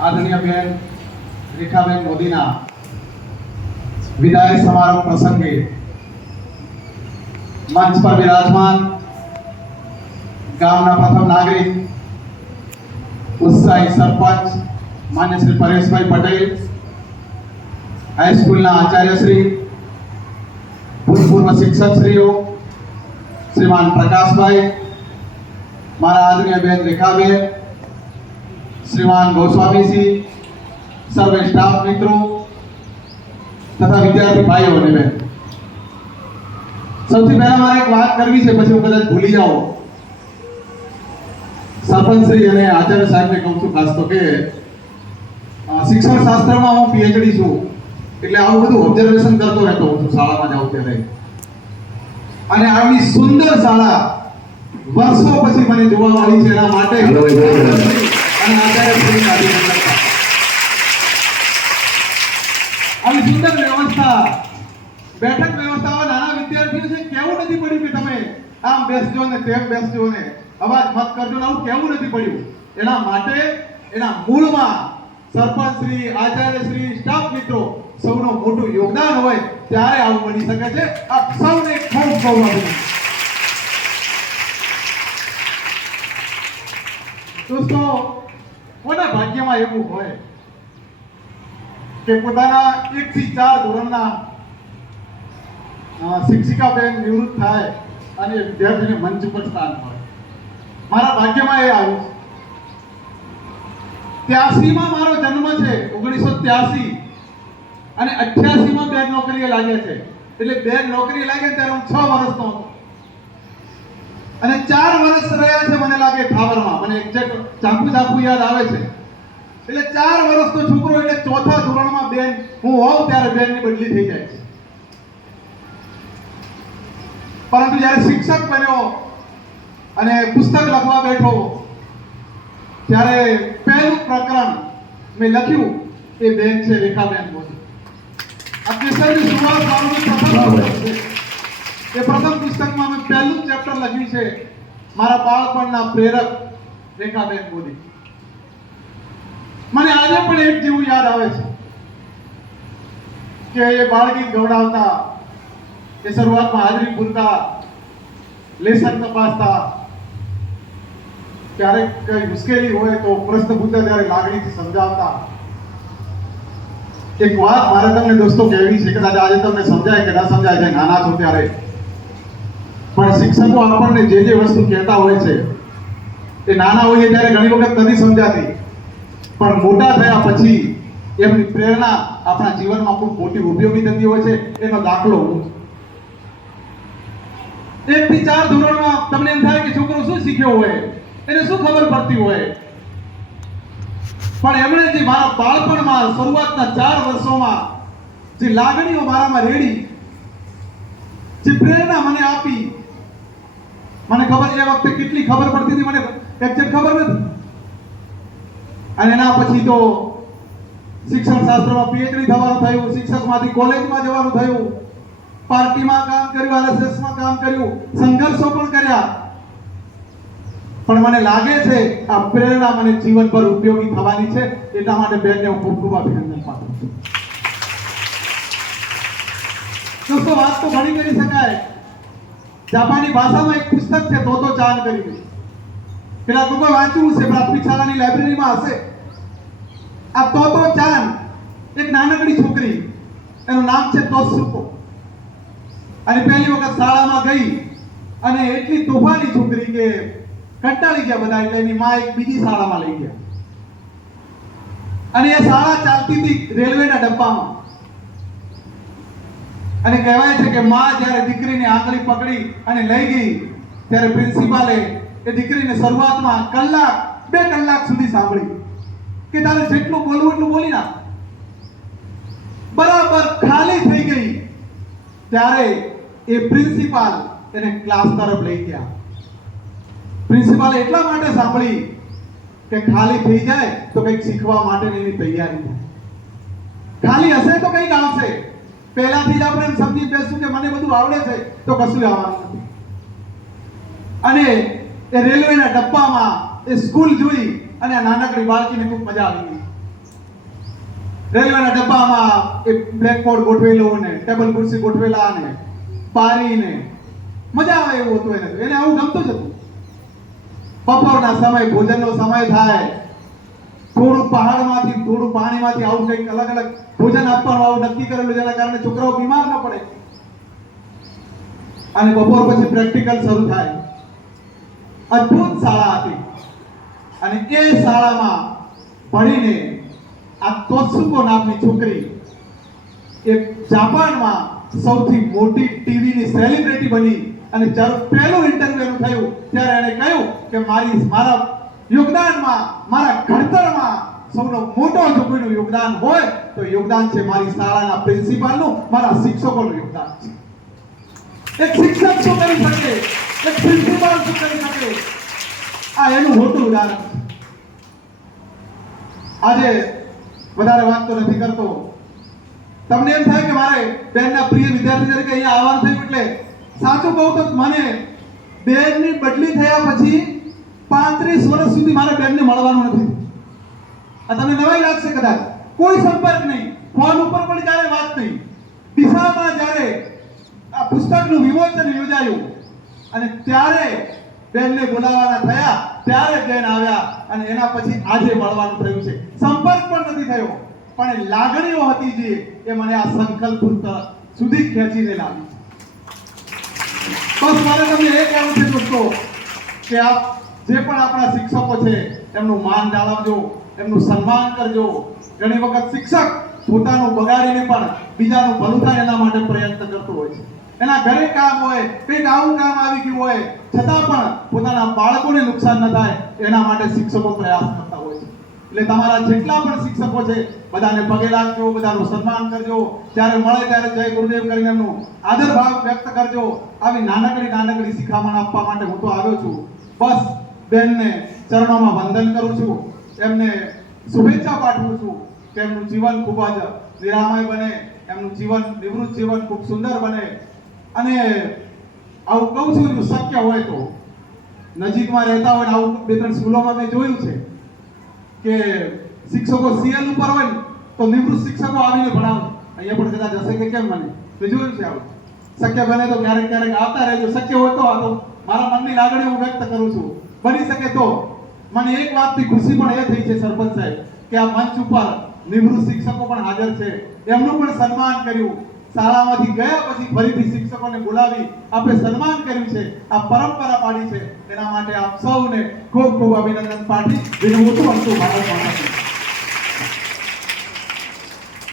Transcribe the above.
આદરણીય બેન રેખાબેન મોદીના વિદાય સમારોહ પ્રસંગે મંચ પર વિરાજમાન ગામના પ્રથમ નાગરિક ઉત્સાહી સરપંચ માન્ય શ્રી પરેશભાઈ પટેલ, હાઈસ્કૂલના આચાર્યશ્રી, ભૂતપૂર્વ શિક્ષકશ્રીઓ, શ્રીમાન પ્રકાશભાઈ, મારા આદરણીય બેન રેખાબેન, શ્રીમાન ગોસ્વામીજી, સર્વે સ્ટાફ મિત્રો તથા વિદ્યાર્થી ભાઈઓ અને બહેન, સૌથી પહેલા મારે એક વાત કરવી છે, પછી હું કદાચ ભૂલી જાઉં. સરપંચ શ્રી અને આચાર્ય સાહેબને કહું છું ખાસ તો કે શિક્ષણ શાસ્ત્રમાં હું પીએચડી છું, એટલે આવું બધું ઓબ્ઝર્વેશન કરતો રહેતો હોઉં છું શાળામાં જાઉં ત્યારે. અને આવી સુંદર શાળા વર્ષો પછી મને જોવા મળી છે, એના માટે અને આચાર્ય શ્રી આવી સુંદર વ્યવસ્થા, બેઠક વ્યવસ્થાઓ નાના વિદ્યાર્થીઓ છે કેવું નથી પડ્યું કે તમે આમ બેસજો ને તેમ બેસજો ને અવાજ મત કરજો ને આવું કેવું નથી પડ્યું. એના માટે એના મૂળમાં સરપંચ શ્રી, આચાર્ય શ્રી, સ્ટાફ મિત્રો સૌનું મોટું યોગદાન હોય ત્યારે આવું બની શકે છે. આપ સૌને ખૂબ ખૂબ અભિનંદન. દોસ્તો, કોના ભાગ્યમાં એવું હોય કે પોતાના 1 થી 4 ધોરણના શિક્ષિકા બેન નિવૃત્ત થાય અને વિદ્યાર્થીને મંચ ઉપર સ્થાન મળે. મારા ભાગ્યમાં એ આવ્યું. 83 માં મારો જન્મ છે, 1983, અને 88 માં બેન નોકરીએ લાગ્યા છે. એટલે બેન નોકરીએ લાગ્યા ત્યારે હું 6 વર્ષનો હતો અને 4 વર્ષ રહ્યા છે મને લાગે ઠાવરમાં. મને એક્ઝેક્ટ ચાંપુ યાદ આવે છે. એટલે 4 વર્ષનો છોકરો, એટલે ચોથા ધોરણમાં બેન હું હોઉં ત્યારે બેનની બદલી થઈ જાય છે. પરંતુ જ્યારે શિક્ષક બન્યો અને પુસ્તક લખવા બેઠો ત્યારે પહેલું પ્રકરણ મેં લખ્યું એ બેન છે રેખાબેન મોદી. આ કેસરની શરૂઆત મારું પ્રથમ છે. એ પ્રથમ પુસ્તકમાં મેં પહેલું ચેપ્ટર લખ્યું છે મારા બાળપણના પ્રેરક રેખાબેન મોદી. મને આજે પણ એક જેવું યાદ આવે છે કે એ બાળગીત ગવડાવતા, એ શરૂઆતમાં હાજરી પૂરતા, લેસન તપાસતા, ક્યારેક કઈ મુશ્કેલી હોય તો પ્રશ્ન પૂછતા ત્યારે લાગણીથી સમજાવતા. એક વાત મારે તમને દોસ્તો કહેવી છે, કદાચ આજે તમને સમજાય કે ના સમજાય છે, નાના છો ત્યારે, પણ શિક્ષકો આપણને જે જે વસ્તુ કહેતા હોય છે એ નાના હોઈએ ત્યારે ઘણી વખત નથી સમજાતી, પણ મોટા થયા પછી એમની પ્રેરણા આપણા જીવનમાં ખૂબ મોટી ઉપયોગી થતી હોય છે. એનો દાખલો હું 1 થી 4 ધોરણમાં તમને એમ થાય કે છોકરો શું શીખ્યો હોય, એને શું ખબર પડતી હોય, પણ એમણે જે મારા બાળપણમાં શરૂઆતના 4 વર્ષોમાં જે લાગણીઓ મારામાં રેડી, જે પ્રેરણા મને આપી, મને ખબર એ વખતે કેટલી ખબર પડતી હતી મને એક્ઝેક્ટ ખબર નથી. અને એના પછી તો શિક્ષણ શાસ્ત્રમાં પીએચડી થવાનું થયું, શિક્ષકમાંથી કોલેજમાં જવાનું થયું, પાર્ટીમાં કામ કર્યું, આરએસએસમાં કામ કર્યું, સંઘર્ષો પણ કર્યા. પણ મને લાગે છે આ પ્રેરણા મને જીવનભર ઉપયોગી થવાની છે. એટલા માટે બેનને હું ખૂબ ખૂબ અભિનંદન પાઠવું છું. દોસ્તો, વાત તો ઘણી કરી શકાય. જાપાની ભાષામાં એક પુસ્તક છે તોતો ચાન કરીને, પેલા તો કોઈ વાંચ્યું છે, પ્રાથમિક શાળાની લાઇબ્રેરીમાં હશે. આ તોતો ચાન એક નાનકડી છોકરી, એનું નામ છે તોત્સુકો, અને પહેલી વખત શાળામાં ગઈ અને એટલી તોફાની છોકરી કે કંટાળી ગયા બધા, એટલે એની માં એક બીજી શાળામાં લઈ ગયા. અને એ શાળા ચાલતી હતી રેલવેના ડબ્બામાં. અને કહેવાય છે કે માં જ્યારે દીકરીની આંગળી પકડી અને લઈ ગઈ ત્યારે પ્રિન્સિપાલે એ દીકરીને શરૂઆતમાં 1 2 કલાક સુધી સાંભળી કે તારે જેટલું બોલવું એટલું બોલી નાખ. બરાબર ખાલી થઈ ગઈ ત્યારે એ પ્રિન્સિપાલ એને ક્લાસ તરફ લઈ ગયા. પ્રિન્સિપાલે એટલા માટે સાંભળી કે ખાલી થઈ જાય તો કંઈક શીખવા માટેની એની તૈયારી થાય. ખાલી હશે તો કંઈક આવશે. પહેલાથી જ આપણે સમજી બેસું કે મને બધું આવડે છે તો કશું આવવાનું નથી. અને એ રેલવેના ડબ્બામાં એ સ્કૂલ જોઈ અને આ નાનકડી બાળકીને ખૂબ મજા આવી ગઈ. રેલવેના ડબ્બામાં એ બ્લેકબોર્ડ ગોઠવેલું ને ટેબલ ખુરશી ગોઠવેલા ને પારીને મજા આવે એવું હતું એને આવું ગમતું જ હતું. બપોરના સમય ભોજનનો સમય થાય, થોડું પહાડમાંથી થોડું પાણીમાંથી આવું કંઈક અલગ અલગ ભોજન આપવાનું આવું નક્કી કરેલું, જેના કારણે છોકરાઓ બીમાર ન પડે. અને બપોર પછી પ્રેક્ટિકલ શરૂ થાય. અદ્ભુત શાળા હતી અને એ શાળામાં ભણીને આ તોત્સુકો નામની છોકરી એ જાપાનમાં સૌથી મોટી ટીવીની સેલિબ્રિટી બની. અને જ્યારે પહેલું ઇન્ટરવ્યુ એનું થયું ત્યારે એણે કહ્યું કે મારા યોગદાનમાં, મારા ઘડતરમાં સૌનો મોટો જો કોઈનું યોગદાન હોય તો યોગદાન છે મારી શાળાના પ્રિન્સિપાલનું, મારા શિક્ષકોનું યોગદાન છે. એક શિક્ષક શું કરી શકે, એક પ્રિન્સિપાલ શું કરી શકે, આ એનું મોટું ઉદાહરણ છે. આજે વધારે વાત તો નથી કરતો. તમને એમ થાય કે મારે બેનના પ્રિય વિદ્યાર્થી તરીકે અહીંયા આવવાનું થયું, એટલે સાચું કહું તો મને બેનની બદલી થયા પછી 35 વર્ષ સુધી મારે બેનને મળવાનું નથી. આ તમને નવાઈ લાગશે કદાચ. કોઈ સંપર્ક નહીં, ફોન ઉપર પણ ક્યારે વાત નહીં. દિશામાં જ્યારે આ પુસ્તકનું વિમોચન યોજાયું અને ત્યારે બેનને બોલાવવાના થયા, ત્યારે બેન આવ્યા અને એના પછી આજે મળવાનું થયું છે. સંપર્ક પણ નથી થયો, પણ એ લાગણીઓ હતી જે એ મને આ સંકલ્પ સુધી ખેંચીને લાવી. બસ મારે તમને એ કહેવું છે દોસ્તો કે આપ જે પણ આપણા શિક્ષકો છે એમનું માન જાળવજો, એમનું સન્માન કરજો. ઘણી વખત શિક્ષક પોતાનું બગાડીને પણ બીજાનું ભલું થાય એના માટે પ્રયત્ન કરતો હોય છે. એના ઘરે કામ હોય, કંઈક આવું કામ આવી ગયું હોય, છતાં પણ પોતાના બાળકોને નુકસાન ન થાય એના માટે શિક્ષકો પ્રયાસ કરતા હોય છે. એટલે તમારા જેટલા પણ શિક્ષકો છે બધાને પગે લાગજો, બધાનું સન્માન કરજો. જ્યારે મળે ત્યારે જય ગુરુદેવ કરીને એમનું આદર ભાવ વ્યક્ત કરજો. આવી નાનકડી શિખામણ આપવા માટે હું તો આવ્યો છું. બસ બેનને ચરણોમાં વંદન કરું છું, એમને શુભેચ્છા પાઠવું છું કે એમનું જીવન ખૂબ જ નિરામય બને, એમનું જીવન નિવૃત્ત જીવન ખૂબ સુંદર બને. અને આવું કહું છું, જો શક્ય હોય તો નજીકમાં રહેતા હોય, આવું 2-3 સ્કૂલોમાં મેં જોયું છે કે શિક્ષકો સીએલ ઉપર હોય તો નિવૃત્ત શિક્ષકો આવીને ભણાવે. અહીંયા પણ કદાચ હશે કે કેમ, મને મેં જોયું છે આવું. શક્ય બને તો ક્યારેક આવતા રહેજો. શક્ય હોય તો આ તો મારા મનની લાગણી હું વ્યક્ત કરું છું. બની શકે તો મને એક વાતની ખુશી પણ એ થઈ છે સરપંચ સાહેબ કે આ મંચ ઉપર નિવૃત્ત શિક્ષકો પણ હાજર છે, એમનું પણ સન્માન કર્યું. શાળામાંથી ગયા પછી ફરીથી શિક્ષકોને બોલાવી આપણે સન્માન કર્યું છે, આ પરંપરા પાડી છે. તેના માટે આપ સૌને ખૂબ ખૂબ અભિનંદન પાઠવી વિનમું છું. ભારત માતા